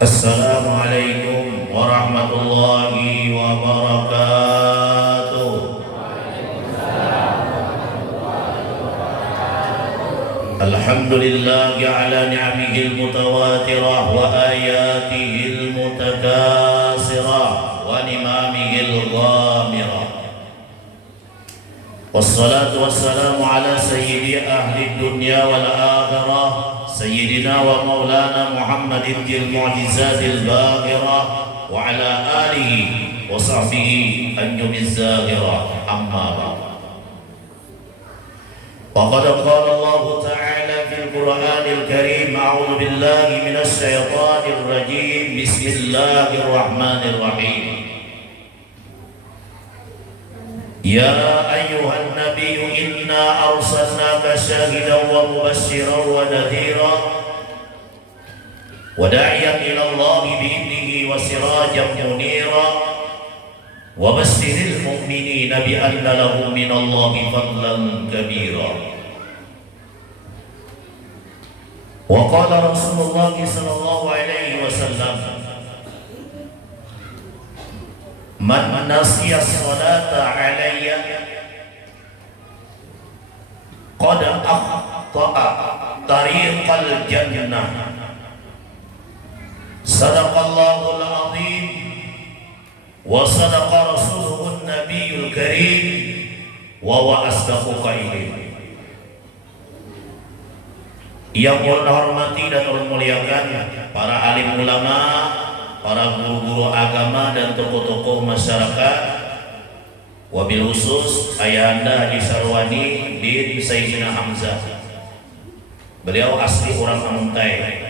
Assalamualaikum warahmatullahi wabarakatuh. Alhamdulillah ala ni'amihil mutawatirah wa ayatihil mutakasirah wa nimamihil ghamirah. Wassalatu wassalamu ala sayyidi ahli dunya wal akhirah Sayyidina wa maulana Muhammadin bil mu'jizatil baghirah wa ala alihi wa sahbihi anjumiz zaghirah amma ba'd. Faqad qala Allah ta'ala fil Qur'anil Karim a'udzu billahi minasy syaithanir rajim bismillahirrahmanirrahim. Ya ayyuhan nabiyyu inna arsalnaka syahidan wa mubasysyiran wa nadhiran wa da'iyan ila Allah bi'idnihi wa sirajan munira wa basyiril mu'minina bi anna lahum minallahi fadlan kabira. Wa qala Rasulullah sallallahu alaihi wasallam, man nasiya salata alayya qad akhta'a tariqal jannah. Sadaqallahul azim wa sadaqa rasuluhun nabiyul karim wa huwa asdaqu qailin. Yang Allah hormati dan Allah muliakan para alim ulama, para guru-guru agama dan tokoh-tokoh masyarakat, wabil khusus Ayahanda Haji Sarwani bin Sayyidina Hamzah. Beliau asli orang Amuntai,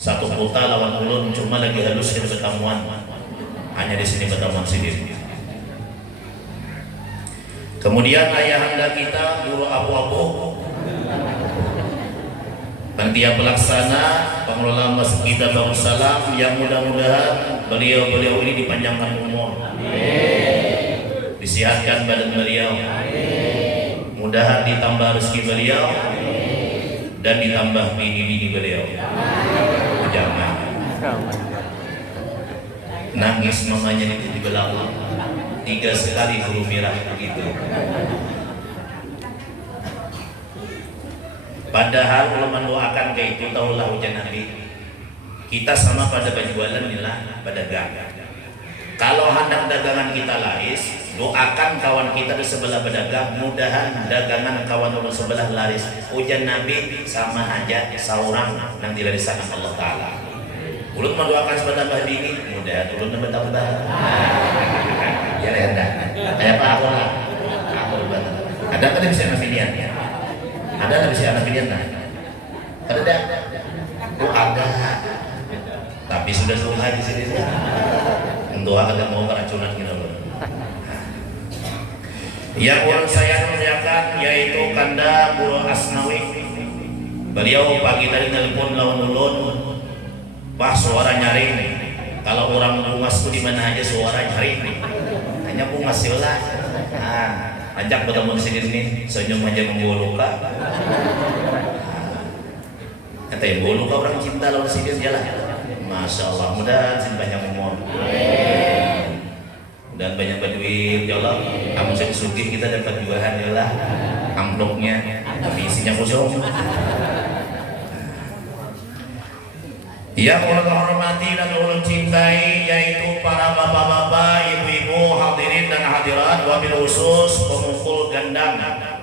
satu kota lawan ulun, cuma lagi halus di pertemuan, hanya di sini pertemuan sendiri. Kemudian ayahanda kita Guru Abu-Abu, panitia pelaksana, pengelola Masjid kita Darussalam, yang mudah-mudahan beliau ini dipanjangkan umur, disihatkan badan beliau, mudahan ditambah rezeki beliau, dan ditambah bini-bini beliau. Jangan nangis mamanya itu di belakang 3 sekali huruf merah begitu. Padahal kalau mendoakan kayak itu, tahulah hujan Nabi. Kita sama pada berjualan inilah pedagang. Kalau hendak dagangan kita laris, doakan kawan kita di sebelah pedagang, mudahan dagangan kawan orang sebelah laris. Hujan Nabi sama aja seorang yang dilarisakan Allah Ta'ala. Ulut mendoakan sebelah bini, mudah turun tambah. Ya rendah. Kayak apa aku lah. Ada kan bisa anak pilihan? Ada nggak bisa anak pilihan? Ada dah. Oh ada. Tapi sudah doa di sini. Doa kada mau keracunan gitu loh. Yang orang saya muliakan yaitu Kanda Guru Asnawi. Beliau pagi tadi telepon lawan ulun. Wah suara nyaring. Kalau orang bungas itu di mana aja suara nyaring. Hanya bungas yola. Ajak bertemu di sini nih, senyum aja membawa luka. Kata yang bawa luka orang cinta lawan sini jalan. Masya Allah, mudah banyak umur. Dan banyak duit, ya Allah. Kamu saya sugih kita dapat jualan ya Allah. Amplopnya, tapi isinya kosong. Yang Allah hormati dan Allah cintai yaitu para bapak-bapak, ibu-ibu, hadirin dan hadirat, wabil khusus pemukul gandang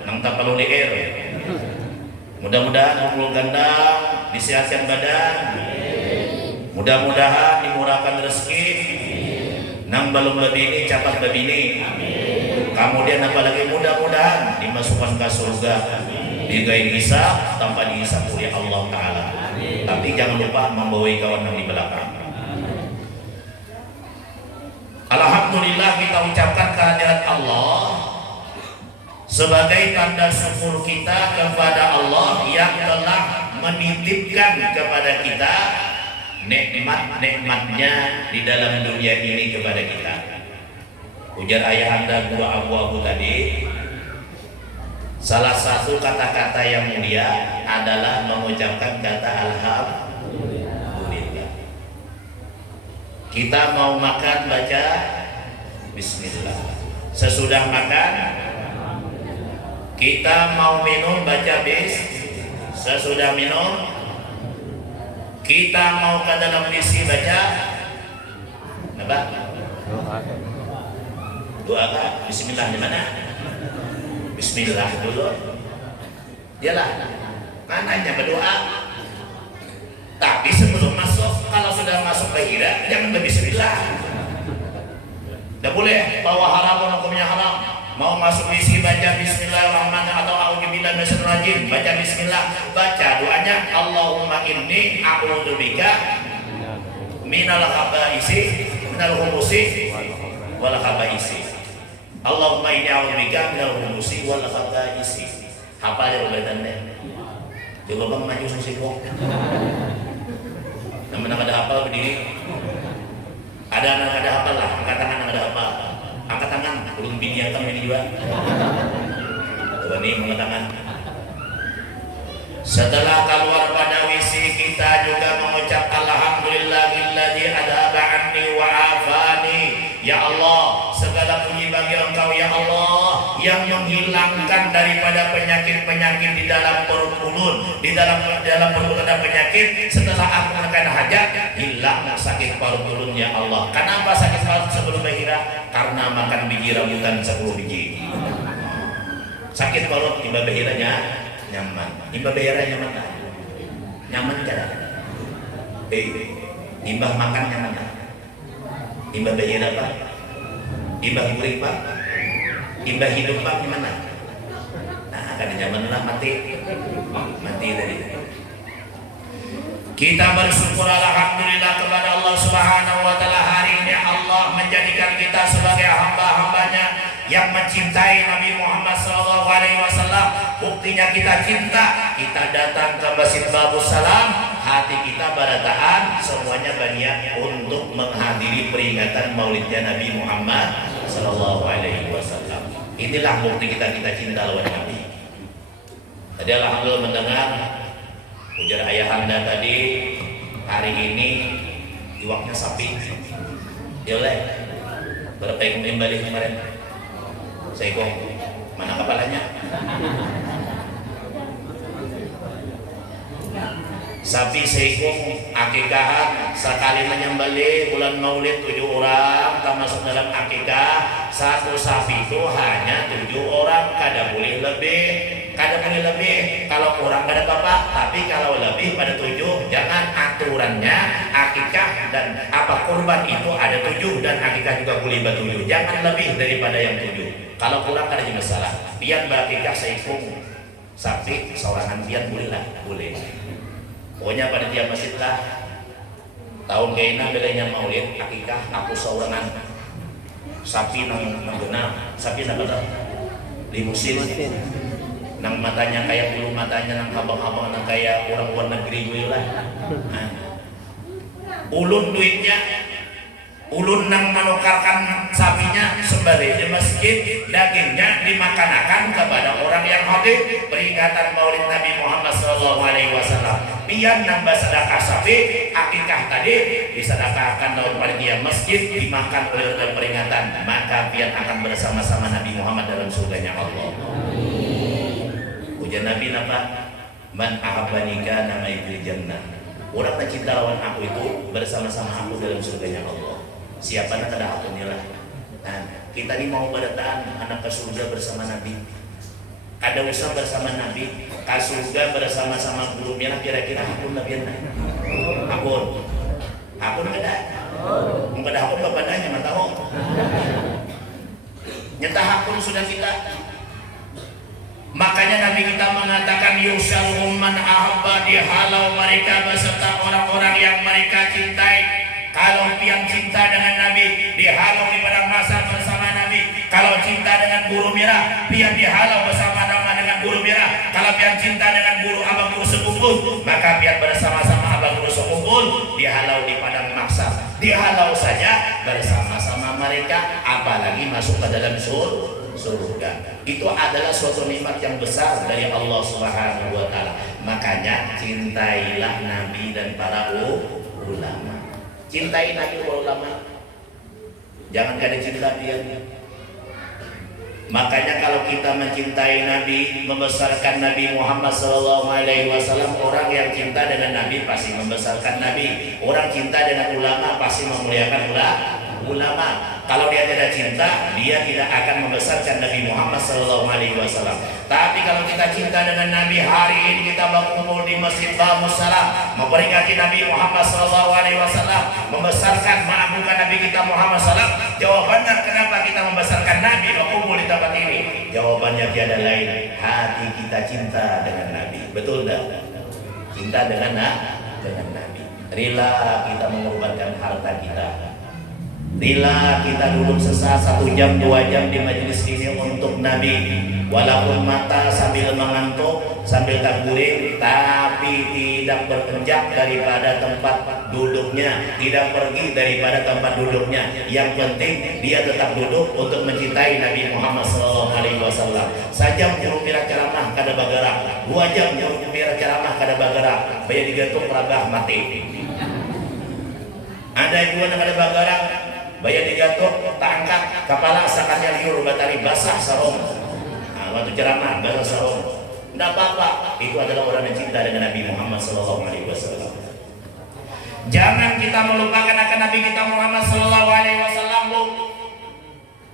nang tapal liir. Mudah-mudahan pemukul gandang disehatkan badan, mudah-mudahan dimurahkan rezeki, nang belum lebini capat lebini. Kemudian apalagi mudah-mudahan dimasukkan ke surga, digain hisab tanpa dihisab oleh Allah Ta'ala. Tapi jangan lupa membawai kawan yang di belakang. Alhamdulillah kita ucapkan kehadirat Allah sebagai tanda syukur kita kepada Allah yang telah menitipkan kepada kita nikmat-nikmatnya di dalam dunia ini kepada kita. Ujar ayahanda Guru Abu-Abu tadi, salah satu kata-kata yang mulia adalah mengucapkan kata alhamdulillah. Kita mau makan baca bismillah. Sesudah makan kita mau minum baca sesudah minum kita mau ke dalam misi baca apa? Doa kan? Bismillah di mana? Bismillah dulu. Yalah, mananya berdoa. Tapi sebelum masuk, kalau sudah masuk bahira, jangan berbismillah. Tidak boleh bawa haram, hukumnya haram. Mau masuk misi baca bismillahirrahmanirrahim atau a'udzubillahi minasyaitonir rajim, baca bismillah, baca doanya Allahumma inni a'udzubika minal khaba'isi minal khumusi wal khaba'isi. Allahumma inni a'udzubika minal khumusi wal khaba'isi. Hafal ya ubatannya. Coba bang maju sosiko. Nama ada hafal berdiri. Ada anak ada hafal lah, angkat tangan ada hafal. Angkat tangan, belum biniatan ini juga. Coba nih angkat tangan. Setelah keluar pada WC kita juga mengucap alhamdulillahilladzi adhaba anni wa afani. Ya Allah, segala puji bagi Engkau ya Allah yang menghilangkan daripada penyakit-penyakit di dalam perut ulun. Di dalam perut ada penyakit, setelah aku menekan hajat, hilang sakit perut ulun ya Allah. Kenapa sakit perut sebelum bahira? Karena makan biji rambutan 10 biji. Sakit perut tiba bahiranya nyaman. Tiba bahira nyaman tak? Nyaman kan? Timbah makan nyaman tak? Timbah bahira pak? Timbah guring pak? Timbah hidup pak gimana? Nah akan nyaman lah mati dari. Kita bersyukur alhamdulillah kepada Allah Subhanahu wa taala, hari ini Allah menjadikan kita sebagai hamba-hambanya yang mencintai Nabi Muhammad SAW. Buktinya kita cinta, kita datang ke Masjid Babus Salam, hati kita barataan semuanya banyak untuk menghadiri peringatan maulidnya Nabi Muhammad SAW. Inilah bukti kita cinta lawan Nabi. Tadi alhamdulillah mendengar ujar ayahanda tadi, hari ini iwaknya sapi. Ya oleh berapa yang kembali kemarin? Seiko, mana kepalanya? Sapi seiko akikahan sekali menyembelih bulan Maulid 7 orang termasuk dalam akikah. Satu sapi itu hanya 7 orang, kada boleh lebih. Kalau kurang kada apa-apa, tapi kalau lebih pada 7 jangan. Aturannya akikah dan kurban itu ada 7 dan akikah juga boleh ber-7, jangan lebih daripada yang 7. Kalau kurang kada jadi masalah. Pian berakikah seikung sapi seorangan pian boleh lah, boleh. Pokoknya pada tiap masjid lah tahun kena belanya maulid akikah aku seorangan sapi nang genap, sapi nang benar limusin nang matanya kayak bulu matanya nang habang-habang nang kayak orang luar negeri gue lah. Nah, ulun duitnya ulun nang menukarkan sapinya sembelih di masjid, dagingnya dimakan-akan kepada orang yang hadir peringatan maulid Nabi Muhammad SAW. Pian nang bersedekah sapi akikah tadi disedekahkan oleh panitia masjid, dimakan oleh peringatan, maka pian akan bersama-sama Nabi Muhammad dalam surganya Allah. Ujar Nabi apa? Man ahabbanika nama ibnu jannah. Orang yang cinta lawan aku itu bersama-sama aku dalam surganya Allah. Siapa nak ada aku nilah. Nah, kita ini mau berdataan anak ke surga bersama Nabi. Ada usaha bersama Nabi, ke surga bersama-sama guru merah, kira-kira aku Nabi nak. Aku nak ada. Mungkin aku bapadanya mata tahu. Nyata aku sudah kita. Makanya Nabi kita mengatakan yusyalhum man ahabba, dihalau mereka beserta orang-orang yang mereka cintai. Kalau pian cinta dengan Nabi, dihalau di padang mahsyar bersama Nabi. Kalau cinta dengan guru merah, pian dihalau bersama-sama dengan guru merah. Kalau pian cinta dengan guru abang guru sekumpul, maka pian bersama-sama abang guru sekumpul, dihalau di padang mahsyar. Dihalau saja bersama-sama mereka, apalagi masuk ke dalam surga. Itu adalah suatu nikmat yang besar dari Allah Subhanahu wa taala. Makanya cintailah Nabi dan para ulama. Cintai Nabi ulama. Jangan kada cinta dia. Makanya kalau kita mencintai Nabi, membesarkan Nabi Muhammad SAW, orang yang cinta dengan Nabi pasti membesarkan Nabi. Orang cinta dengan ulama pasti memuliakan ulama. Kalau dia tidak cinta, dia tidak akan membesarkan Nabi Muhammad SAW. Tapi kalau kita cinta dengan Nabi, hari ini kita berkumpul di Masjid Bamus Salam, memperingati Nabi Muhammad SAW, membesarkan, mengagunkan Nabi kita Muhammad SAW. Jawabannya kenapa kita membesarkan Nabi, berkumpul di tempat ini? Jawabannya tiada lain, hati kita cinta dengan Nabi. Betul tak? Cinta dengan Nabi. Rela kita mengorbankan harta kita. Rela kita duduk sesaat 1 jam 2 jam di majelis ini untuk Nabi, walaupun mata sambil mengantuk, sambil takburin, tapi tidak berpenjak daripada tempat duduknya, tidak pergi daripada tempat duduknya. Yang penting dia tetap duduk untuk mencintai Nabi Muhammad SAW. Sajam juru pira ceramah kada bagarak, 2 jam juru pira ceramah kada bagarak, bayar digantung ragah mati. Ada juga yang ada bagarak, bayar digatok, tak angkat kepala sakannya liur batari basah sarong. Nah, waktu ceramah basah sarong. Tidak apa-apa, itu adalah orang yang cinta dengan Nabi Muhammad SAW. Jangan kita melupakan akan Nabi kita Muhammad SAW.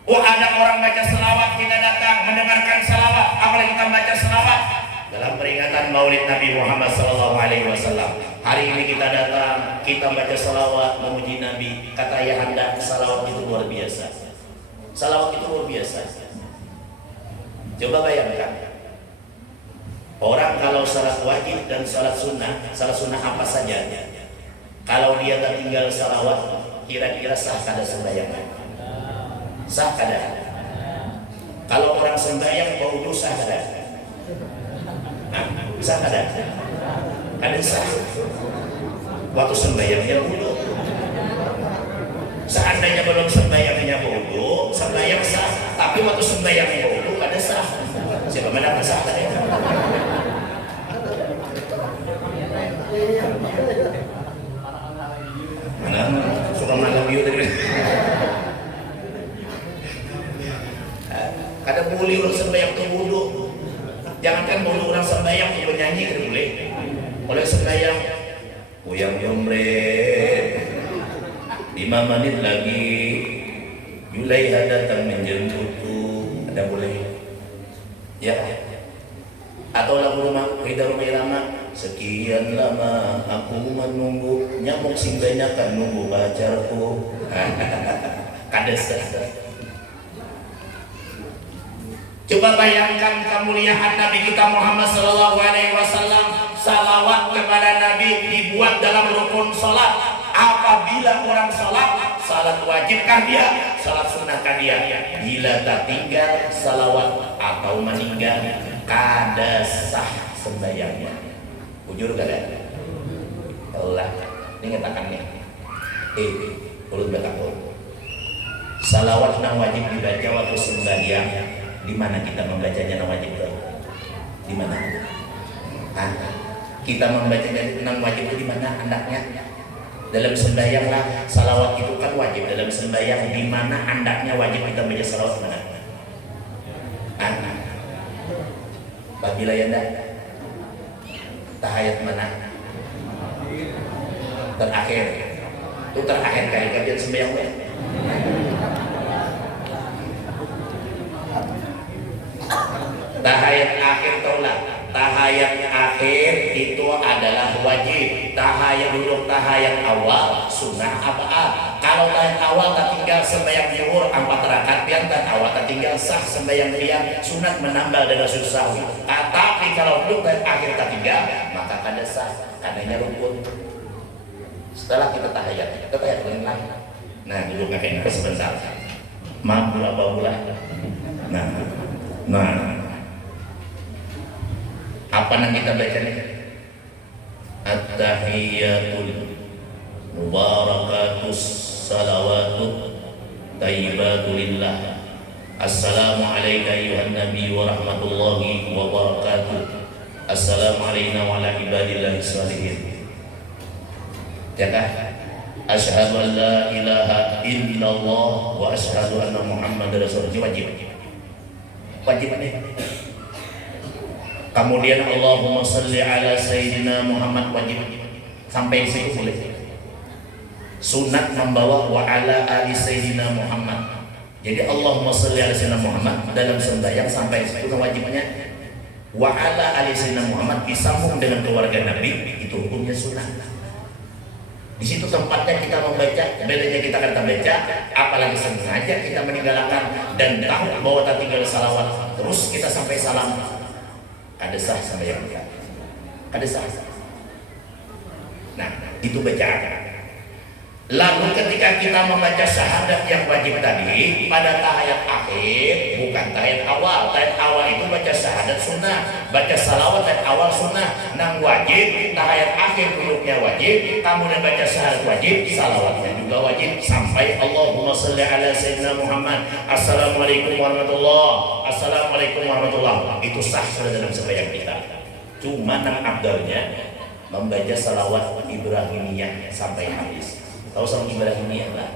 Oh, ada orang baca selawat, kita datang mendengarkan selawat, apalagi kita baca selawat dalam peringatan Maulid Nabi Muhammad SAW. Hari ini kita datang, kita baca salawat memuji Nabi. Kata Ayahanda, salawat itu luar biasa. Salawat itu luar biasa. Coba bayangkan, orang kalau salat wajib dan salat sunnah apa saja, kalau dia tertinggal salawat, kira-kira sah kada sembahyang? Sah kada? Kalau orang sembahyang bau sah kada? Sah kada? Kada sah. Waktu sembahyangnya wudu. Seandainya belum sembahyangnya wudu, sembahyang sah. Tapi waktu sembahyangnya wudu kada sah. Siapa mana sah kada? Mana suka menganggap view tadi. Kada boleh orang sembahyang ke wudu. Jangankan wudu, orang sembahyang ke penyanyi kada boleh. Oleh sembahyang goyang jomret 5 menit lagi Julaiha datang menjemputku, ada boleh ya? Atau lagu rumah Rida Rumah Irama, sekian lama aku menunggu, nyamuk sing banyak kan nunggu pacarku. Kades. Coba bayangkan kemuliaan Nabi kita Muhammad SAW. Salawat kepada Nabi dibuat dalam rukun sholat. Apabila orang sholat, salat wajibkah dia? Salat sunnahkah dia? Bila tertinggal salawat atau meninggal, kada sah sembahyangnya. Ujur kada? Allah, ini ngatakannya. Urut betakul. Salawat yang wajib dibaca waktu sembahyang. Di mana kita membacanya yang wajib? Di mana? Kita membacanya yang wajib itu di mana andaknya? Dalam sembahyang lah, salawat itu kan wajib dalam sembahyang. Di mana andaknya wajib kita baca salawat mana? Babila yanda tahayat mana? Terakhir. Itu terakhir kali kajian sembahyang ya. Tahayat akhir taulah. Tahayat akhir itu adalah wajib. Tahayat duduk tahayat awal sunnah apa? Kalau tahayat awal tertinggal sembahyang zuhur 4 rakaat pian dan awal tertinggal sah sembahyang pian sunat menambah dengan susah. Tapi kalau duduk tahayat akhir tertinggal maka kada sah, kadanya rukun. Setelah kita tahayat lain. Nah, duduk kakeknya sebentar. Mampu apa pula? Nah. Apa yang kita baca nih? At-tahiyatul mubarakatus salawatut tayyibatulillah. Assalamu alayka ayuhan nabi wa rahmatullahi wa barakatuh. Assalamu alayna wa ala ibadillahi salihin. Ya kah? Asyhadu an la ilaha illallah wa asyhadu anna Muhammadar Rasulullah. Wajib nih. Kemudian Allahumma sholli ala sayyidina Muhammad, wajib. Sampai situ boleh. Sunat membawa wa ala ali sayyidina Muhammad. Jadi Allahumma sholli ala sayyidina Muhammad dalam sembahyang sampai situ wajibnya. Wa ala ali sayyidina Muhammad disambung dengan keluarga Nabi, itu hukumnya sunat. Di situ tempatnya kita membaca, bedanya kita kata baca, apalagi sengaja kita meninggalkan dan tahu bahwa tak tinggal salawat, terus kita sampai salam, kada sah sampai yang kita, kada sah. Nah, itu bacaan. Lalu ketika kita membaca syahadat yang wajib tadi pada tahiyat akhir, bukan tahiyat awal. Tahiyat awal itu baca syahadat sunnah, baca salawat tahiyat awal sunnah. Nang wajib, tahiyat akhir duduknya wajib, kemudian baca syahadat wajib, salawatnya juga wajib sampai Allahumma sholli ala sayyidina Muhammad. Assalamualaikum warahmatullah. Assalamualaikum warahmatullah. Itu sah sudah dalam sembahyang kita. Cuma nang abdalnya membaca salawat Ibrahimiyah sampai habis. Tahu sama Ibrahimiyah lah,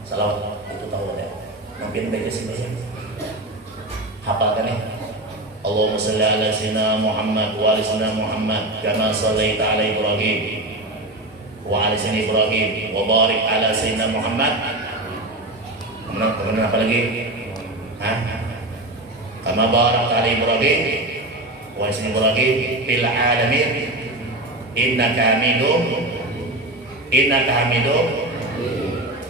salawat itu tahu ada. Mungkin baca sembahyang, hafalkan ya. Allahumma sholli ala sayyidina Muhammad wa ala sayyidina Muhammad kama shallaita ala Ibrahim wa ala sayyidina Ibrahim wa barik ala sayyidina Muhammad. Kemudian apa lagi? Kama barak ala Ibrahim wa ala sayyidina Ibrahim fil alamin innaka hamidum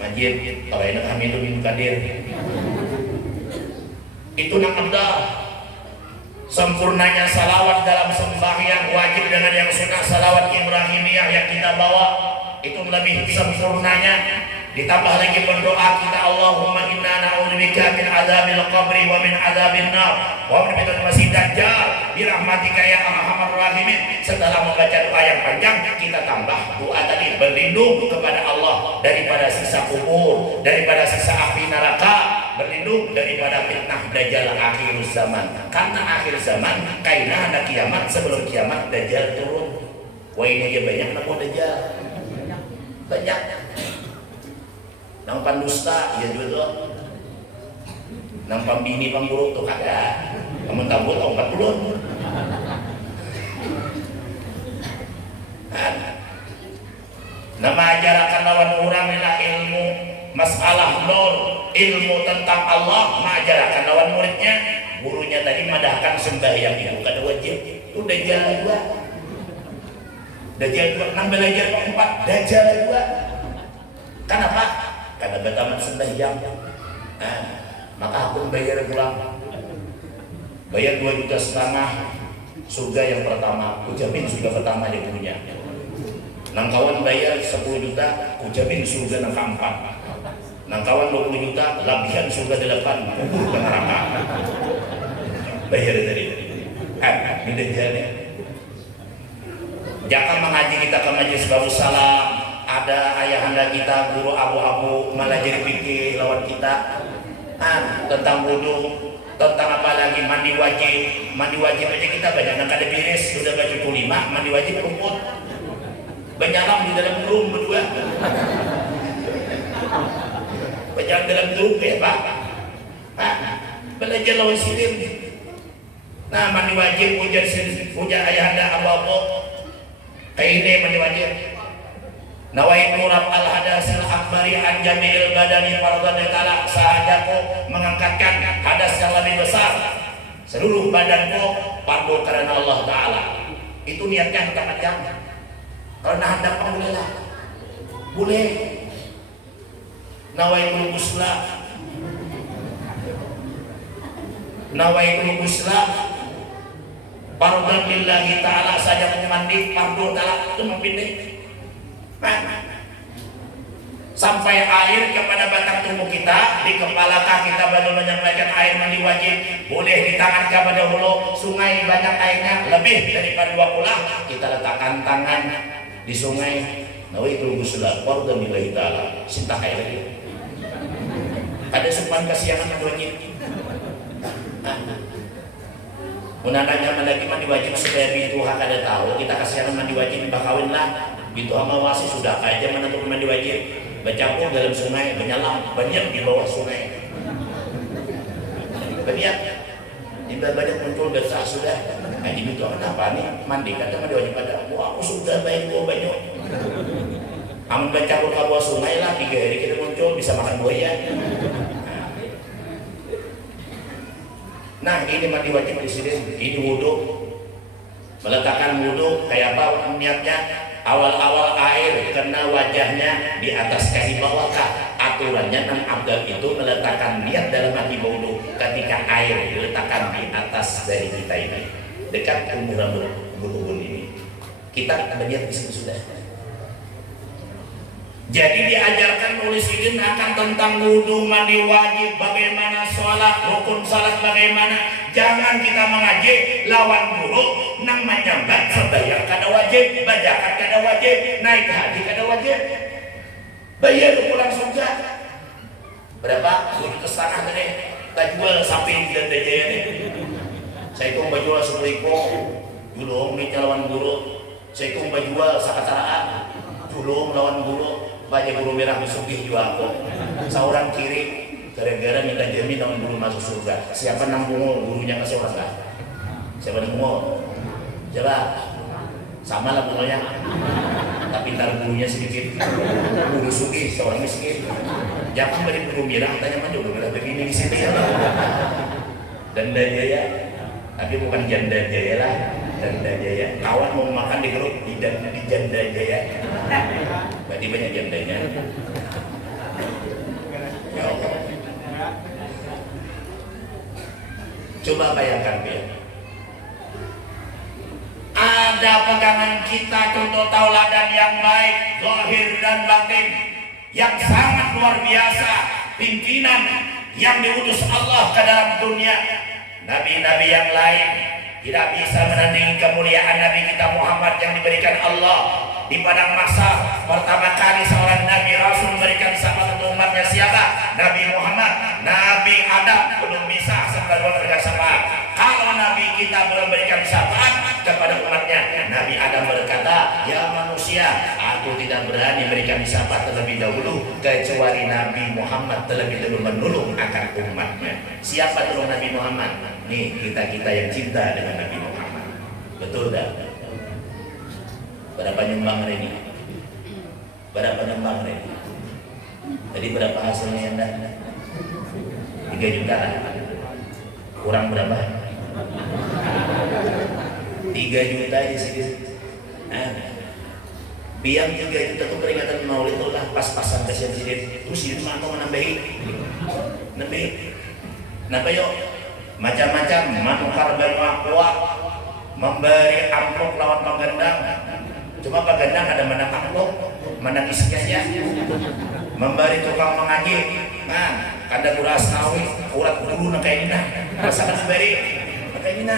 majid. Kalau innaka hamidum qadir. Itu nang abda. Sempurnanya salawat dalam sembahyang wajib dengan yang sunnah salawat Ibrahimiyah yang kita bawa itu lebih sempurnanya. Ditambah lagi berdoa kita, Allahumma inna na'udzubika min adzabil qabri wa min adzabin nar wa min fitnatil masiihid dajjal bi rahmatika ya arhamar rahimin. Setelah membaca doa yang panjang, kita tambah doa tadi, berlindung kepada Allah daripada siksa kubur, daripada siksa api neraka, berlindung daripada fitnah dajjal akhir zaman. Karena akhir zaman kaina ada kiamat, sebelum kiamat dajjal turun. Wah, ini dia banyak nama dajjal. Banyak. Nang pandusta ya juga, nang pambini pangburuk tuh kada, kamu tahu tau 40. Nama ajarakan lawan orang ina ilmu masalah nol, ilmu tentang Allah mengajarakan lawan muridnya. Gurunya tadi madahkan sembahyang itu kada wajib, udah jalan dua, dajjal dua, nang belajar keempat, dajjal dua. Kenapa? Karena betamat sembahyang. Maka aku bayar pulang. Bayar 2,5 juta surga yang pertama, kujamin surga pertama dia punya. Nang kawan bayar 10 juta, kujamin surga nang keempat. Nang kawan 20 juta, labihan surga 8, kubur ke neraka. Bayar tadi. Ini dajjalnya. Jangan mengaji kita ke majelis Darussalam. Ada ayahanda kita, guru abu-abu malah jadi pikir lawan kita tentang wudhu, tentang apa lagi mandi wajib aja kita banyak yang kada beres, sudah baju 5 mandi wajib rumput banyalam di dalam room berdua banyak dalam room ya pak, belajar lawan sidir. Nah mandi wajib puja ayahanda abu-abu kayak ini mandi wajib. Nawaitu raf'al hadasil akbari an jami'il badani fardhan ta'ala, sahajaku mengangkatkan hadas yang lebih besar seluruh badanku fardu karena Allah Ta'ala. Itu niatnya kita panjang. Kalau nah hendak bolehlah, boleh. Nawaitu gusla fardhan lillahi ta'ala, saja mandi fardu ta'ala itu mempindih sampai air kepada batang tubuh kita, di kepala kaki kita baru menyampaikan air mandi wajib. Boleh di tangan kepada hulu, sungai banyak airnya lebih daripada 2 kita letakkan tangan di sungai. Nawaitu ghusla fardhan lillahi ta'ala, cinta air lagi. Ada supan kasihan mandi wajib. Munananya lagi mandi wajib supaya bintu hak ada tahu kita kasihan mandi wajib bakawin lah. Itu Amawasi sudah aja mana untuk mandi wajib, bercampur dalam sungai, menyelam banyak di bawah sungai, banyak banyak muncul desah sudah. Haji itu kenapa nih mandi kata mandi wajib pada aku sudah baik gua banyak. Amun bercampur ke bawah sungai lah 3 hari kita muncul bisa makan buaya. Nah ini mandi wajib di sini, ini wudhu. Meletakkan wudhu kayak apa niatnya? Awal-awal air kena wajahnya di atas kaki bawah kah? Aturannya nan abdal itu meletakkan niat dalam hati wudhu ketika air diletakkan di atas dari kita ini dekat umur rambut ubun ini. Kita berniat di sini sudah. Jadi diajarkan nulis ini akan tentang wudhu, mandi wajib, bagaimana sholat, rukun sholat bagaimana. Jangan kita mengaji lawan buruk, nang menyambat sembahyang kada wajib, bajakan kada wajib, naik haji kada wajib. Bayar pulang surga. Berapa? 2,5 juta tadi. Tak jual sapi di Janda Jaya nih. Saya itu jual 10 ekor. Julung nih lawan buruk. Saya itu jual sakataraan. Julung lawan buruk. Banyak guru merah disugih jual kok. Seorang kiri gara-gara minta jamin lawan guru masuk surga. Siapa nang bungul gurunya kasih orang enggak? Siapa nang bungul? Coba sama lah bungulnya. Tapi ntar gurunya sedikit. Guru sugih seorang miskin. Jangan beri guru merah tanya mana guru merah begini di sini ya. Janda Jaya. Tapi bukan Janda Jaya lah. Janda Jaya. Kawan mau makan di grup di Janda Jaya. Berarti banyak jandanya. Ya Allah. Coba bayangkan ya. Ada pegangan kita contoh tauladan yang baik, zahir dan batin, yang sangat luar biasa, pimpinan yang diutus Allah ke dalam dunia. Nabi-nabi yang lain tidak bisa menandingi kemuliaan Nabi kita Muhammad yang diberikan Allah. Di padang mahsyar pertama kali seorang Nabi Rasul memberikan syafaat untuk umatnya siapa? Nabi Muhammad. Nabi Adam belum bisa sebelum memberikan syafaat. Kalau Nabi kita belum memberikan syafaat kepada umatnya, Nabi Adam berkata, ya manusia, aku tidak berani memberikan syafaat terlebih dahulu kecuali Nabi Muhammad terlebih dahulu menolong akan umatnya. Siapa tolong Nabi Muhammad? Nih kita yang cinta dengan Nabi Muhammad. Betul dah? Berapa nyumbang hari ini? Berapa nyumbang hari ini? Tadi berapa hasilnya yang dah? 3 juta lah. Kurang berapa? 3 juta di sini. Biang 3 juta tuh peringatan maulid tuh lah pas-pasan kasihan sidin. Terus sidin mah mau nambahin. Nambah yuk. Macam-macam manukar baru aqua memberi amplop lawan penggendang. Cuma penggendang ada menang amplop, menang isinya aja. Memberi tukang mengaji. Nah, kada kuras nawi, urat dulu nak kayak gini. Masakan diberi, kayak gini.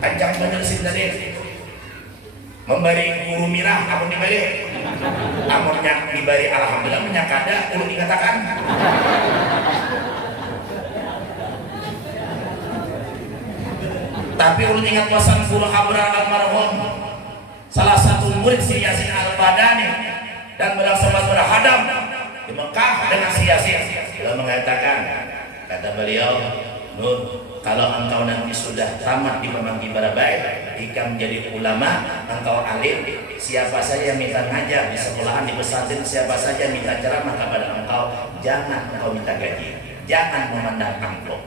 Panjang bener sih tadi. Memberi guru mirah, amun diberi. Amunnya diberi alhamdulillah menyakada, ulun dikatakan. Tapi ulun ingat pesan guru Abrar almarhum, salah satu murid si Yasin Al-Badani dan sempat berhadap di Mekah dengan si Yasin. Beliau mengatakan, kata beliau, Nur, kalau engkau nanti sudah tamat di pemanggi ibadah baik, jika menjadi ulama, engkau alim, siapa saja yang minta ngajar di sekolahan, di pesantren, siapa saja minta ceramah kepada engkau, jangan engkau minta gaji, jangan memandang amplop.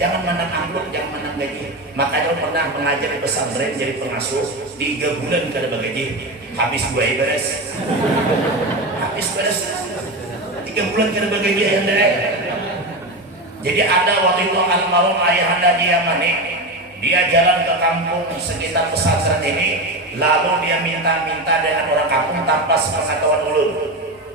Jangan mandang amplop, jangan mandang gaji. Makanya pernah mengajar di pesantren jadi pengasuh 3 bulan kada bergaji, habis buaya beres. Habis beres 3 bulan kada bergaji ayahanda. Jadi ada waktu itu almarhum ayahanda di Yamani, dia jalan ke kampung sekitar pesantren ini, lalu dia minta-minta dengan orang kampung tanpa sepengetahuan ulun.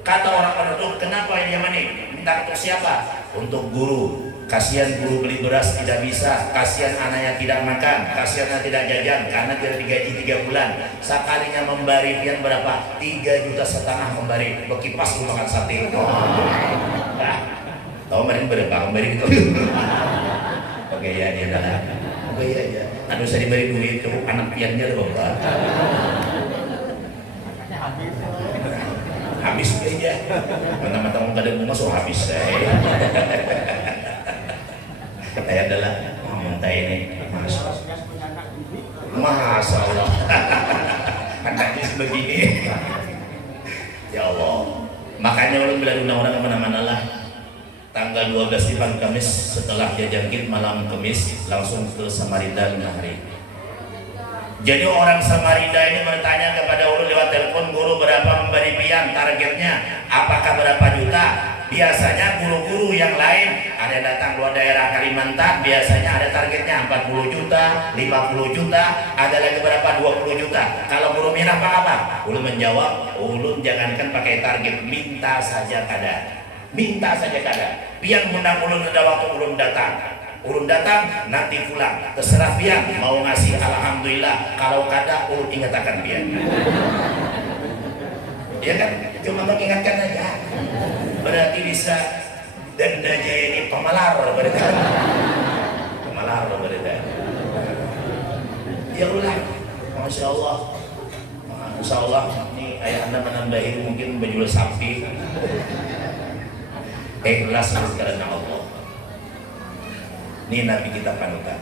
Kata orang penduduk, kenapa di Yamani? Minta untuk siapa? Untuk guru. Kasihan guru beli beras tidak bisa, kasihan anaknya tidak makan, kasihan anaknya tidak jajan karena tidak digaji 3 bulan. Sekalinya memberi pian berapa? 3,5 juta memberi. Bekipas lu makan sate. Tahu mending berapa memberi itu? Oke ya dia dah. Oke ya. Aduh saya diberi duit ke anak piannya loh bapak. habis aja. Mata-mata mau kada bunga so habis saya. Saya adalah minta ini. Masya Allah. Anaknya sebegini. Ya Allah. Makanya ulun bila undang-undang kemana-mana lah. Tanggal 12 di pagi Kamis setelah dia jangkit malam Kamis langsung ke Samarinda 5 hari. Jadi orang Samarinda ini bertanya kepada ulun lewat telepon, guru berapa memberi pian targetnya? Apakah berapa juta? Biasanya guru-guru yang lain ada datang luar daerah Kalimantan, biasanya ada targetnya 40 juta, 50 juta, ada lagi berapa 20 juta. Kalau guru Mirah apa? Ulun menjawab, ulun jangankan pakai target, minta saja kada. Minta saja kada. Pian undang ulun ada waktu ulun datang. Ulun datang nanti pulang. Terserah pian mau ngasih alhamdulillah. Kalau kada ulun ingatkan pian. Ya kan? Cuma mengingatkan aja. Berarti bisa denda jadi pemalar berarti. Pemalar berarti. Ya ulang. Masya Allah. Masya Allah. Ini ayah anda menambahi mungkin menjual sapi. Ikhlas karena Allah. Ini Nabi kita panutan.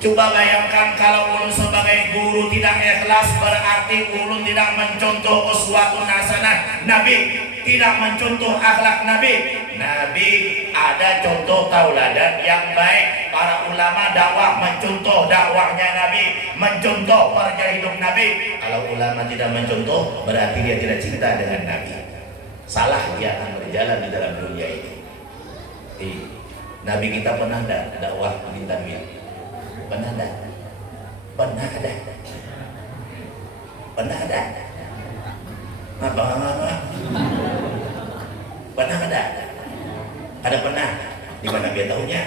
Coba bayangkan kalau ulun sebagai guru tidak ikhlas, berarti ulun tidak mencontoh uswatun hasanah Nabi, tidak mencontoh akhlak Nabi. Nabi ada contoh tauladan yang baik. Para ulama dakwah mencontoh dakwahnya Nabi, mencontoh perjalanan hidup Nabi. Kalau ulama tidak mencontoh, berarti dia tidak cinta dengan Nabi. Salah dia akan berjalan di dalam dunia ini. Nabi kita pernah ada dakwah minta duit? Pernah ada? Pernah ada? Pernah ada? Apa? Pernah ada? Ada pernah? Di mana dia tahunya?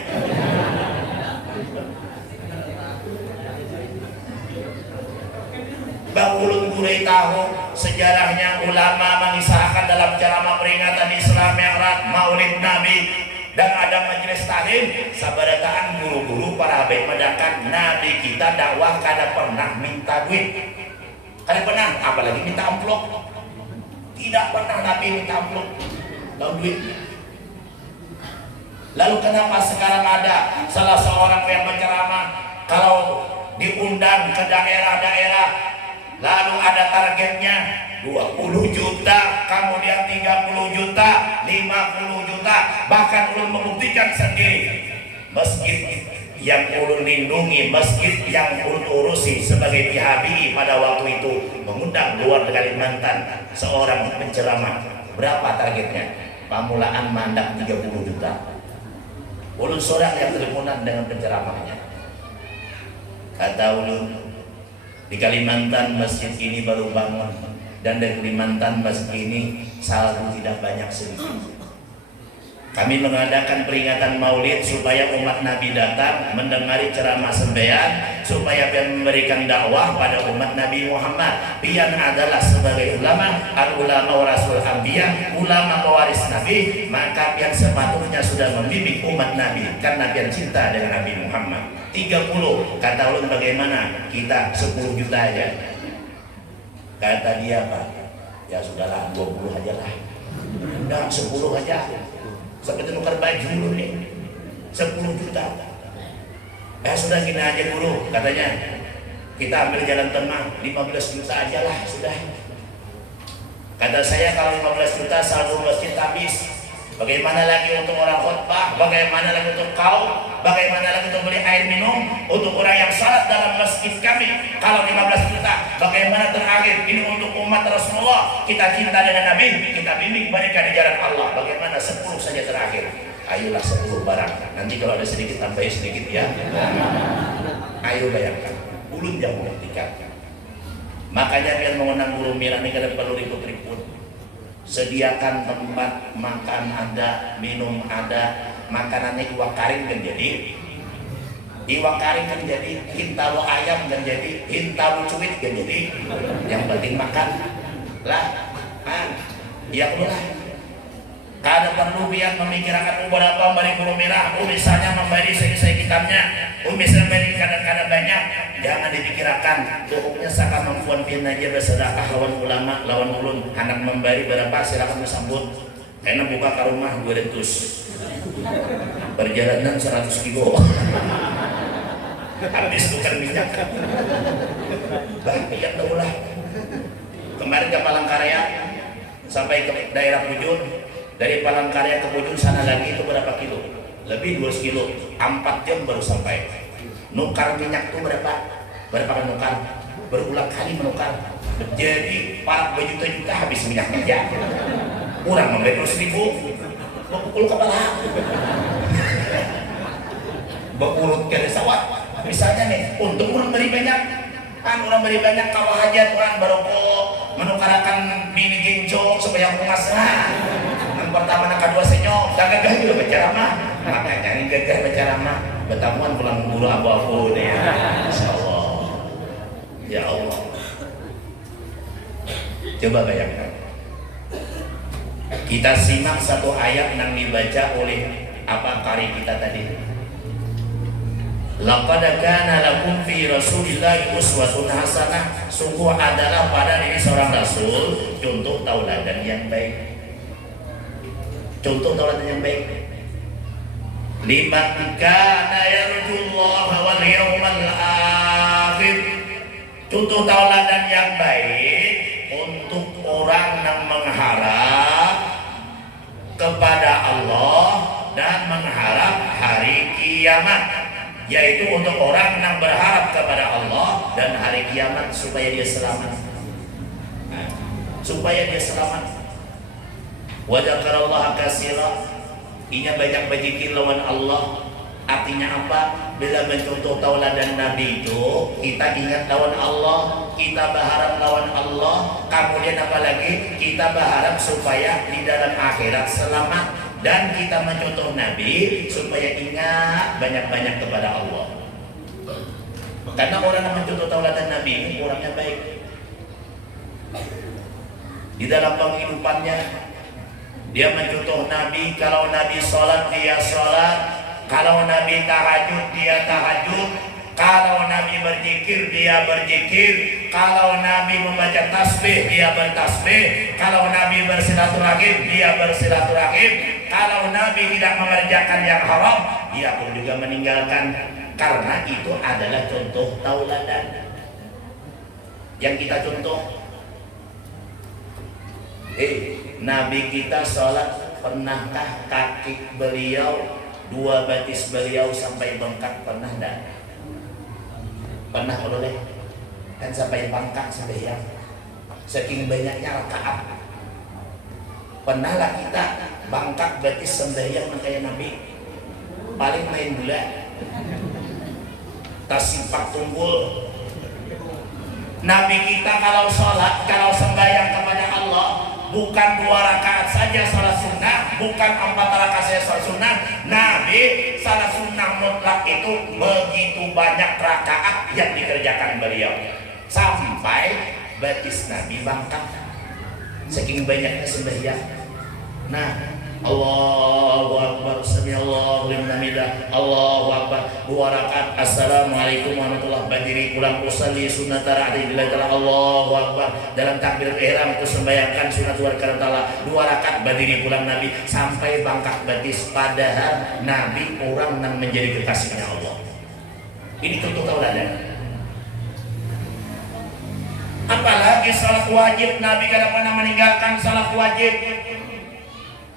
Ulun gurei tahu sejarahnya ulama mengisahkan dalam ceramah peringatan Islam yang erat Maulid Nabi dan ada majelis taklim sabarataan guru-guru para habaib mendakan Nabi kita dakwah kada pernah minta duit, kada pernah, apalagi minta amplop. Tidak pernah Nabi minta amplop atau duit. Lalu kenapa sekarang ada salah seorang yang berceramah kalau diundang ke daerah-daerah lalu ada targetnya 20 juta, kemudian 30 juta, 50 juta, bahkan ulun membuktikan sendiri masjid yang ulun lindungi, masjid yang ulun urusi sebagai PHBI pada waktu itu mengundang luar Kalimantan seorang penceramah. Berapa targetnya? Pamulaan mandak 30 juta. Ulun seorang yang teleponan dengan penceramahnya. Kata ulun, di Kalimantan masjid ini baru bangun dan di Kalimantan masjid ini saldo tidak banyak sedikit. Kami mengadakan peringatan Maulid supaya umat Nabi datang mendengari ceramah sembahyang, supaya pian memberikan dakwah pada umat Nabi Muhammad. Pian adalah sebagai ulama, al-ulama wa rasul anbiya, ulama pewaris Nabi, maka pian sepatutnya sudah membimbing umat Nabi karena pian cinta dengan Nabi Muhammad. 30, kata ulun bagaimana? Kita 10 juta aja. Kata dia apa? Ya sudahlah 20 aja lah. Udah 10 aja. Seperti tukar baju dulu nih 10 juta. Ya sudah gini aja guru, katanya kita ambil jalan tengah 15 juta aja lah sudah. Kata saya kalau 15 juta saldo masjid habis, bagaimana lagi untuk orang khutbah, bagaimana lagi untuk kaum, bagaimana lagi untuk beli air minum untuk orang yang salat dalam masjid kami. Kalau 15 juta, bagaimana terakhir ini untuk umat Rasulullah, kita cinta dengan Nabi, kita bimbing mereka di jalan Allah. Bagaimana 10 saja terakhir? Ayolah 10 barang. Nanti kalau ada sedikit tambahin sedikit ya. Ayo bayangkan, ulun yang membuktikan. Makanya biar mengundang guru Mirah ini kada perlu ribut-ribut. Sediakan tempat makan ada, minum ada, makanannya iwak karing kan jadi, iwak karing kan jadi, hintalu ayam kan jadi, hintalu cuit kan jadi, yang penting makan lah, ya lah. Kada perlu biar memikirkan beberapa memberi guru Mirah, misalnya memberi selesai kitabnya, misalnya memberi kadang-kadang banyak. jangan dipikirkan pokoknya sakamampuan pian aja bersedekah lawan ulama lawan ulun anak memberi berapa silakan disambut karena buka ke rumah 200 perjalanan 100 kilo habis tukar minyak bahaya daulah. Kemarin ke Palangkaraya sampai ke daerah Pujun, dari Palangkaraya ke Pujun sana lagi itu berapa kilo? Lebih 2 kilo, 4 jam baru sampai. Nukar minyak tuh berapa kan nukar? Berulang kali menukar. Jadi para berjuta-juta habis minyak aja. Kurang 100.000, pukul kepala. Berurut ke sawat. Misalnya nih, untuk orang beri banyak, kan orang beri banyak kawah hajat orang barokok menukarakan bini gencok supaya puas. Yang pertama nak kedua senyum, dan gagah juga bicara mah. Makanya ini gagah bicara mah. Betamuan pulang buru abu-abu deh. Insya Allah. Ya Allah. Coba bayangkan. Kita simak satu ayat yang dibaca oleh apa kari kita tadi. Laqad kana lakum fi Rasulillahi uswatun hasanah. Sungguh adalah pada diri seorang rasul contoh tauladan yang baik. Contoh tauladan yang baik. Liman kana yarjullaha wal yawmal akhir. Contoh tauladan yang baik untuk orang yang mengharap kepada Allah dan mengharap hari kiamat. Yaitu untuk orang yang berharap kepada Allah dan hari kiamat supaya dia selamat. Supaya dia selamat. Wa dzakarallaha katsira. Inya banyak berzikir lawan Allah. Artinya apa? Bila mencontoh tauladan Nabi itu, kita ingat lawan Allah, kita berharap lawan Allah, kemudian apalagi kita berharap supaya di dalam akhirat selamat. Dan kita mencontoh Nabi supaya ingat banyak-banyak kepada Allah. Karena orang yang mencontoh tauladan Nabi ini orangnya baik. Di dalam penghidupannya dia mencontoh Nabi. Kalau Nabi sholat dia sholat, kalau Nabi tahajud dia tahajud, kalau Nabi berzikir dia berzikir, kalau Nabi membaca tasbih dia bertasbih, kalau Nabi bersilaturahim dia bersilaturahim. Kalau Nabi tidak mengerjakan yang haram, dia pun juga meninggalkan. Karena itu adalah contoh tauladan yang kita contoh. Nabi kita sholat, pernahkah kaki beliau, 2 batis beliau sampai bengkak? Pernah enggak? Pernah oleh kan sampai bengkak sembahyang, saking banyaknya rakaat. Pernahlah kita bangkak batis sembahyang kayak Nabi? Paling main bola, tas simpak tunggul. Nabi kita kalau sholat, kalau sembahyang kepada Allah, bukan 2 rakaat saja salat sunnah, bukan 4 rakaat saja salat sunnah. Nabi salat sunnah mutlak itu begitu banyak rakaat yang dikerjakan beliau, sampai batis Nabi bangkak, saking banyaknya sembahyang. Nah, Allahu Akbar, samiallahu liman hamidah, Allahu Akbar, 2 rakaat, assalamualaikum warahmatullahi wabarakatuh, pulang usalli sunat ra'ati billahi ta'ala, Allahu Akbar, dalam takbir ihram itu sembahyangkan sunat wa ta'ala, 2 rakaat berdiri pulang Nabi sampai bangkak batis. Padahal Nabi orang yang menjadi kekasihnya Allah. Ini contoh tauladan. Apalagi salat wajib, Nabi kada pernah meninggalkan salat wajib.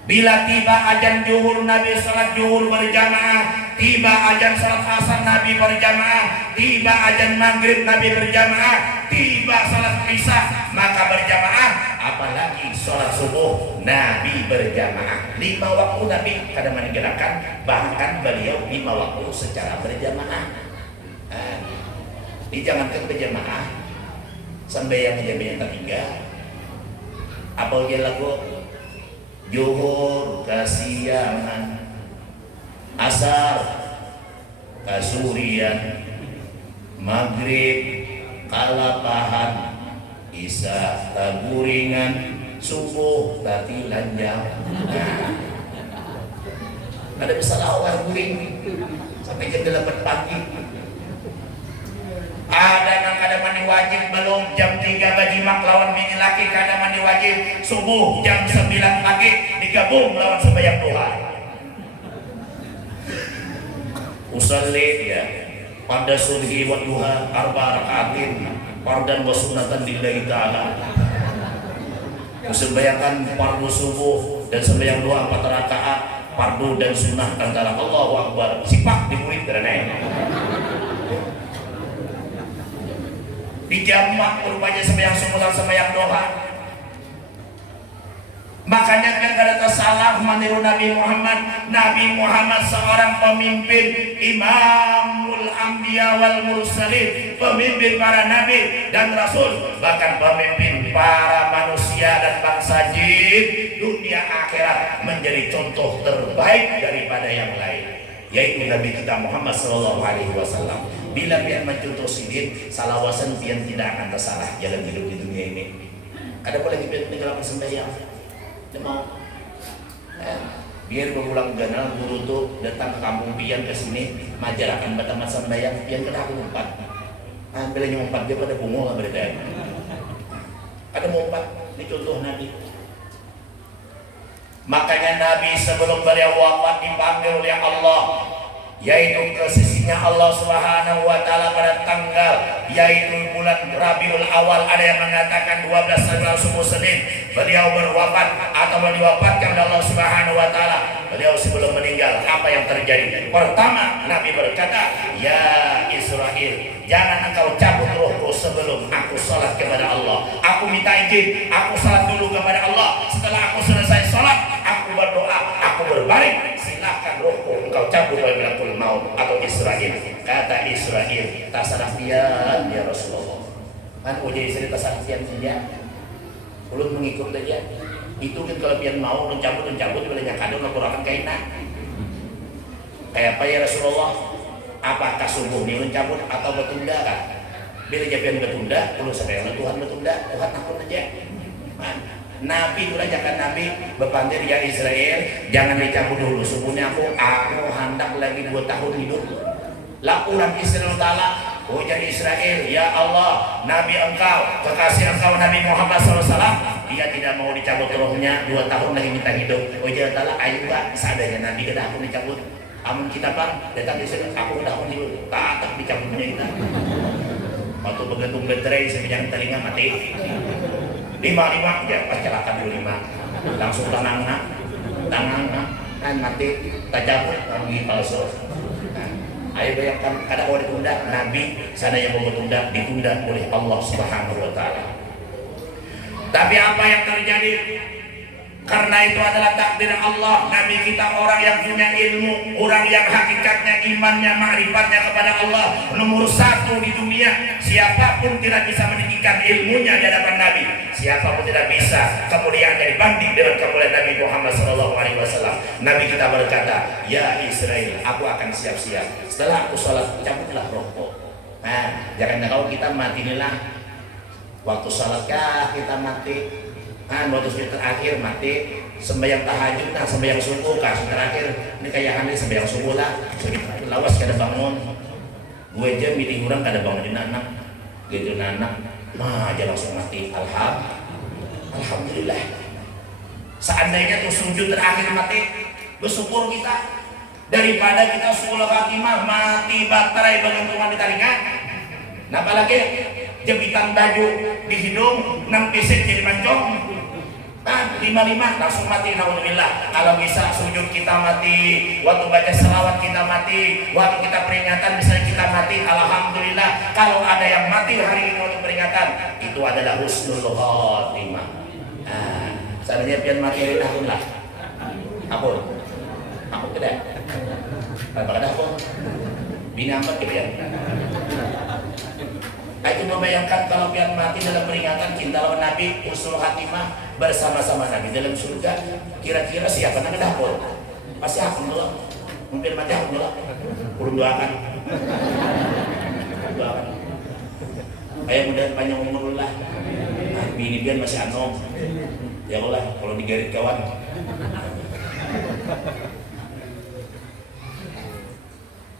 Bila tiba ajan zuhur, Nabi salat zuhur berjamaah. Tiba ajan salat asar, Nabi berjamaah. Tiba ajan maghrib, Nabi berjamaah. Tiba salat isya, maka berjamaah. Apalagi salat subuh, Nabi berjamaah. 5 waktu Nabi kada meninggalkan, bahkan beliau 5 waktu secara berjamaah. Jangankan berjamaah, sembahyang yang tertinggal. Apalagi lagu Zuhur kasiangan, asar kasurian, maghrib kalapahan, isya taburingan, subuh tati lanjang. Ada bisa lawar guring sampai jam 8 pagi. Ada yang kada mandi wajib belum jam 3 bajimak lawan bini laki kada mandi wajib, subuh jam 9 pagi digabung lawan sembahyang duha. Usalli ya pada subhi wa duha arba rakaatin fardan wa sunnatan lillahi ta'ala. Sembahyangkan fardu subuh dan sembahyang duha 4 rakaat, fardu dan sunnah antara Allahu Akbar. Sipak di murid karena di jamak rupanya sembahyang subuh dan sembahyang duha. Makanya kan kada tersalah meniru Nabi Muhammad. Nabi Muhammad seorang pemimpin, imamul anbiya wal mursalin, pemimpin para nabi dan rasul, bahkan pemimpin para manusia dan bangsa jin dunia akhirat, menjadi contoh terbaik daripada yang lain, yaitu Nabi kita Muhammad sallallahu alaihi wasallam. Bila pian mencontoh sidin, salawasan pian tidak akan tersalah jalan hidup di dunia ini. Ada boleh pian tinggal sembahyang. Dia mau biar berulang ganal guru tuh datang ke kampung pian ke sini majarakan pada masa sembahyang pian kena aku umpat. Bilanya umpat dia pada bungo lah berita. Ada mau umpat ini contoh Nabi. Makanya Nabi sebelum beliau wafat dipanggil oleh Allah, yaitu ke sisinya Allah Subhanahu wa taala pada tanggal yaitu bulan Rabiul Awal. Ada yang mengatakan 12 tanggal subuh Senin beliau berwafat atau diwafatkan oleh Allah Subhanahu wa taala. Beliau sebelum meninggal apa yang terjadi? Pertama, Nabi berkata, "Ya Israel, jangan engkau cabut rohku sebelum aku salat kepada Allah. Aku minta izin, aku salat dulu kepada Allah. Setelah aku selesai salat, aku berdoa, aku berbaring. Silakan rohku engkau cabut wahai malakul maut." Atau Israel. Kata Israel, "Tasarafian ya Rasulullah." Kan jadi cerita tasarafian saja. Ulun mengikut saja. Itu kan kalau pian mau mencabut bolehnya kadang laporan kainan. Kayak apa ya Rasulullah? Apakah subuh ini mencabut atau bertunda kan? Bila pian bertunda, kalau sampai Tuhan bertunda, Tuhan takut aja. Nabi itu ajakan Nabi berpandir ya Israel, jangan dicabut dulu subuhnya aku hendak lagi 2 tahun hidup. Laporan Israel Ta'ala, oh jadi Israel, ya Allah, Nabi engkau, kekasih engkau Nabi Muhammad SAW, dia tidak mau dicabut rohnya 2 tahun lagi minta hidup. Oh jadi Ta'ala, ayo pak, seadanya Nabi kena aku dicabut. Amun kita bang, datang di sini, aku udah hidup, tak dicabutnya kita. Waktu bergantung baterai sepanjang telinga mati. 5 ya pas celaka dulu 5 langsung tangan kan mati tak cabut lagi palsu. Ayo bayangkan ada orang ditunda, Nabi sana yang mau ditunda oleh Allah Subhanahu wa taala. Tapi apa yang terjadi? Karena itu adalah takdir Allah. Nabi kita orang yang punya ilmu, orang yang hakikatnya imannya, ma'rifatnya kepada Allah nomor 1 di dunia. Siapapun tidak bisa meninggikan ilmunya di hadapan Nabi. Siapapun tidak bisa kemuliaannya dibanding dengan kemuliaan Nabi Muhammad SAW. Nabi kita berkata, ya Israel, aku akan siap-siap. Setelah aku sholat, cabutlah rohku. Nah, jangan kalau kita mati inilah. Waktu sholatkah kita mati? Waktu terakhir mati sembahyang tahajud, nah sembahyang subuh kah terakhir ini kayak hari sembahyang subuh lah, lawas kada bangun, gue aja milih orang kada bangun di anak, gitu anak, mah aja langsung mati. Alhamdulillah. Seandainya tuh sujud terakhir mati, bersyukur kita daripada kita sekolah khatimah mati baterai bergantungan di taringan. Nah apalagi jepitan baju di hidung, 6 pisik jadi mancong. 5 langsung mati, naudzubillah. Kalau bisa sujud kita mati, waktu baca selawat kita mati, waktu kita peringatan misalnya kita mati, alhamdulillah. Kalau ada yang mati hari ini waktu peringatan, itu adalah husnul khotimah. Seandainya pian mati hari tahun lah, aku tidak, apa aku, bini amat gitu ya. Aku membayangkan kalau pian mati dalam peringatan cinta lawan Nabi, husnul khatimah bersama-sama Nabi dalam surga, kira-kira siapa yang dapur? Pasti aku dulu. Mungkin mati aku dulu. Kurang doakan. Ayah mudah panjang umur lah. Bini biar masih anom. Ya Allah, kalau digarit kawan.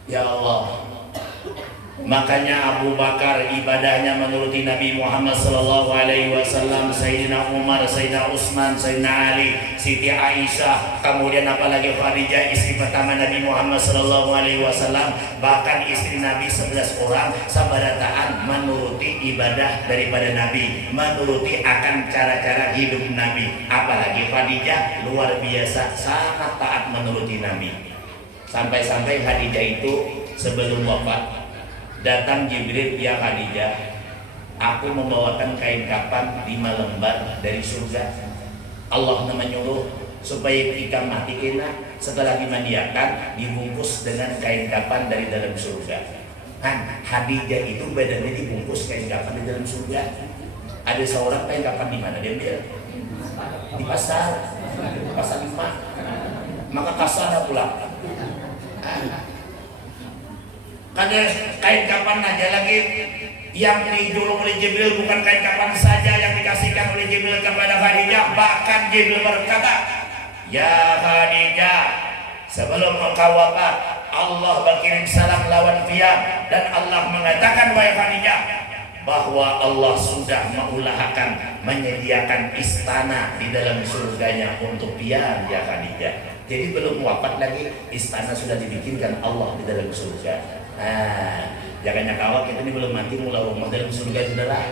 Ya Allah. Makanya Abu Bakar ibadahnya menuruti Nabi Muhammad sallallahu alaihi wasallam, Sayyidina Umar, Sayyidina Utsman, Sayyidina Ali, Siti Aisyah, kemudian apalagi Khadijah istri pertama Nabi Muhammad sallallahu alaihi wasallam, bahkan istri Nabi 11 orang sabarataan menuruti ibadah daripada Nabi, menuruti akan cara-cara hidup Nabi. Apalagi Khadijah luar biasa sangat taat menuruti Nabi. Sampai-sampai Khadijah itu sebelum wafat datang Jibril, ya Khadijah, aku membawakan kain kafan 5 lembar dari surga. Allah menyuruh supaya ketika mati enak, setelah dimandiakan dibungkus dengan kain kafan dari dalam surga. Kan Khadijah itu badannya dibungkus kain kafan di dalam surga. Ada seorang kain kafan di mana dia ambil? Di pasar, pasar 5. Maka kasar pula. Karena kain kafan aja lagi yang dijulung oleh Jibril bukan kain kafan saja yang dikasihkan oleh Jibril kepada Khadijah, bahkan Jibril berkata, ya Khadijah, sebelum engkau wafat Allah berkirim salam lawan fiam, dan Allah mengatakan wahai Khadijah bahwa Allah sudah mengulahkan menyediakan istana di dalam surganya untuk pian ya Khadijah. Jadi belum wafat lagi istana sudah dibikinkan Allah di dalam surga. Jangan nyakawak kita ini belum mati mula rumah dalam surga sudah lah.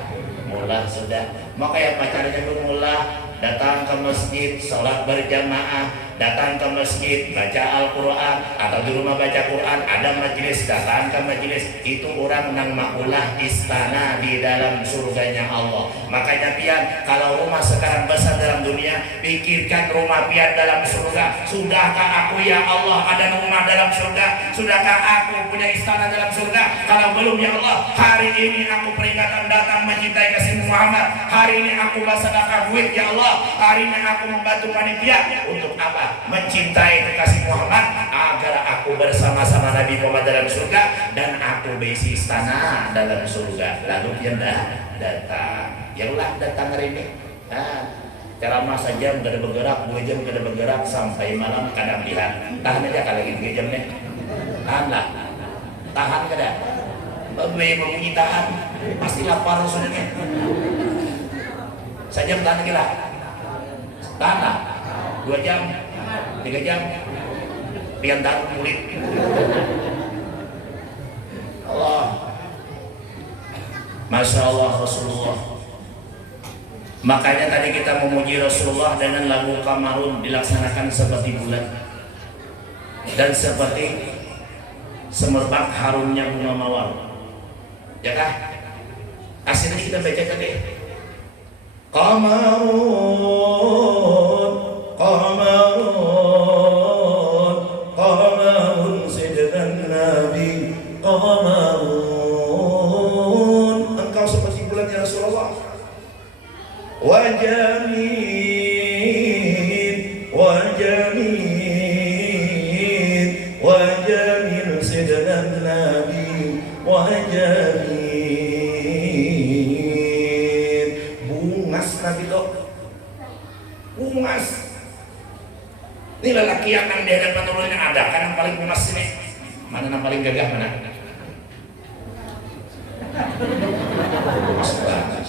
Mula sudah. Maka yang pacarnya belum mula datang ke masjid, sholat berjamaah, datang ke masjid, baca Al-Quran, atau di rumah baca Quran, ada majelis, datang ke majelis, itu orang nang makulah istana di dalam surganya Allah. Makanya pian, kalau rumah sekarang besar dalam dunia, pikirkan rumah pian dalam surga. Sudahkah aku ya Allah ada rumah dalam surga? Sudahkah aku punya istana dalam surga? Kalau belum ya Allah, hari ini aku peringatan datang mencintai kasih Muhammad. Hari ini aku bersedekah duit ya Allah. Hari ini aku membantu panitia untuk apa? Mencintai kekasih Muhammad agar aku bersama-sama Nabi Muhammad dalam surga dan aku berisi istana dalam surga. Lalu dia datang. Ya ulah datang hari ini. Ceramah sejam kada bergerak, 2 jam kada bergerak sampai malam kadang lihat. Tahan aja kalau lagi 3 jam nih. Tahanlah. Tahan kada. Berbunyi tahan. Pasti lapar sudah. Sejam tahan lagi lah. Tahanlah 2 jam 3 jam pian tahan kulit Allah. Masya Allah Rasulullah. Makanya tadi kita memuji Rasulullah dengan lagu Kamarun dilaksanakan seperti bulan dan seperti semerbak harumnya bunga mawar, ya kah? Aslinya kita baca tadi Kamarun, Kamarun, Kamarun Sayyidina Nabi, Kamarun. Engkau seperti bulan ya Rasulullah. Wajamil, wajamil, wajamil Sayyidina Nabi, wajamil. Nabi dok, bungas. Ini lelaki yang di hadapan Allah ada kan yang paling bungas ini. Mana yang paling gagah mana? Bungas banget.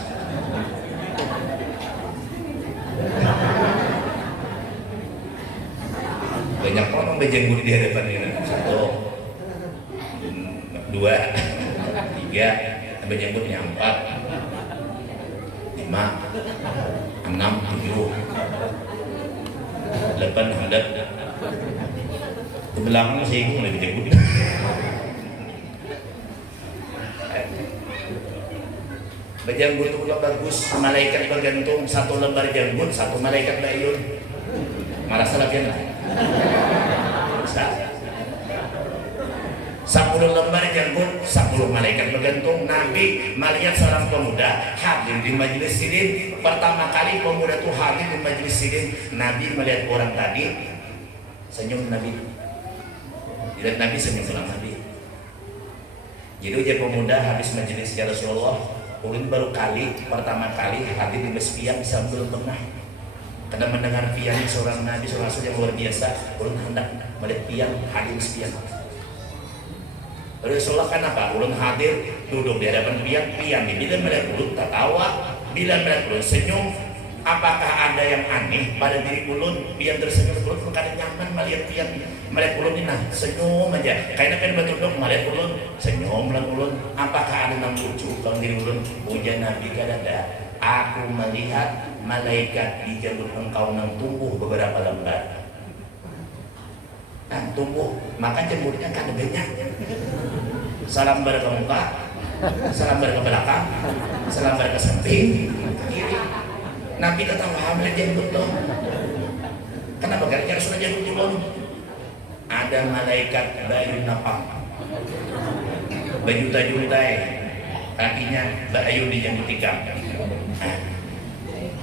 Banyak orang berjenggot di hadapan ini. 1, 2, 3, berjenggotnya 4. 5, 6, 7, 8 hadap. Ke belakang sih mulai dijemput. Berjanggut itu bagus. Malaikat bergantung 1 lembar janggut, 1 malaikat bayun. Marah salah lah. 10 lembar janggut, 10 malaikat bergantung. Nabi melihat seorang pemuda hadir di majelis sidin. Pertama kali pemuda itu hadir di majelis sidin, Nabi melihat orang tadi, senyum Nabi. Lihat Nabi senyum sama Nabi. Jadi dia pemuda habis majelis ya Rasulullah, ulun baru kali, pertama kali hadir di mespiang sambil pernah. Karena mendengar piang seorang Nabi, seorang Rasul yang luar biasa, ulun hendak melihat piang hadir di mespiang. Rasulullah kan apa? Ulun hadir duduk di hadapan pian bila melihat ulun tertawa, bila melihat ulun senyum. Apakah ada yang aneh pada diri ulun? Pian tersenyum, ulun kadang nyaman melihat ulun ini, nah senyum aja. Kayaknya kan betul melihat ulun senyum lan ulun. Apakah ada yang lucu kalau diri ulun? Ujian Nabi kadada. Aku melihat malaikat di jambut engkau nang tumbuh beberapa lembar. Nah, tumbuh, maka jembutnya kan banyak. Salam bar ke muka, salam bar ke belakang, salam bar ke samping, kiri. Nabi datang hamil jembut loh. Kenapa? Gara-gara sudah jembut dulu. Ada malaikat bayu napang, berjuta-jutai, kakinya bayu di jembut tikam. Nah,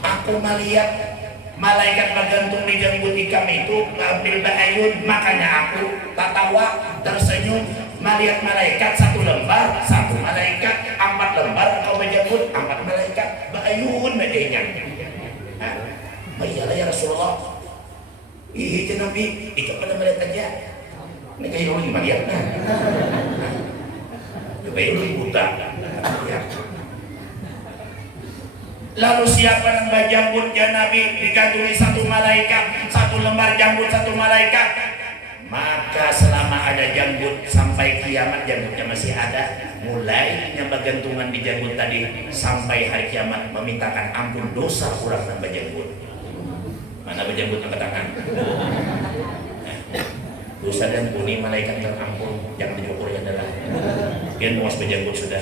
aku melihat malaikat bergantung di janggut ikam itu ngambil ba'ayun, makanya aku tatawa tersenyum melihat malaikat satu lembar, satu malaikat, 4 lembar kau berjanggut, 4 malaikat ba'ayun bedanya. Iyalah ya Rasulullah. Itu Nabi, itu pada melihat aja. Ini kayak orang gimana ya? Coba itu buta. Ya. Lalu siapa yang berjambutnya Nabi digantungi satu malaikat, 1 lembar jambut 1 malaikat. Maka selama ada jambut sampai kiamat jambutnya masih ada. Mulai yang bergantungan di jambut tadi sampai hari kiamat memintakan ampun dosa orang yang berjambut. Mana berjambut angkat tangan? Dosa dan puni malaikat terampun, jangan diukur ya adalah. Dia muas berjambut sudah.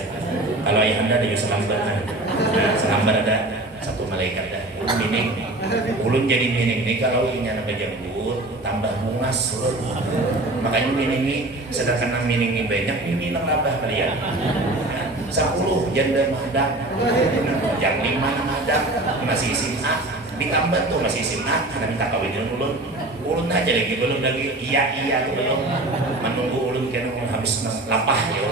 Kalau ayah anda ada selambar, selambar ada 1 malaikat dah. Ulun jadi mining nih kalau ini anak berjambut tambah mungas ulun. Makanya mining nih, sedangkan mining nih banyak ini nambah kalian. 10 janda madang, yang 5 madang masih SMA. Ditambah tuh masih SMA, karena minta kawin ulun aja lagi belum lagi iya tuh belum menunggu ulun kena habis lapah ya.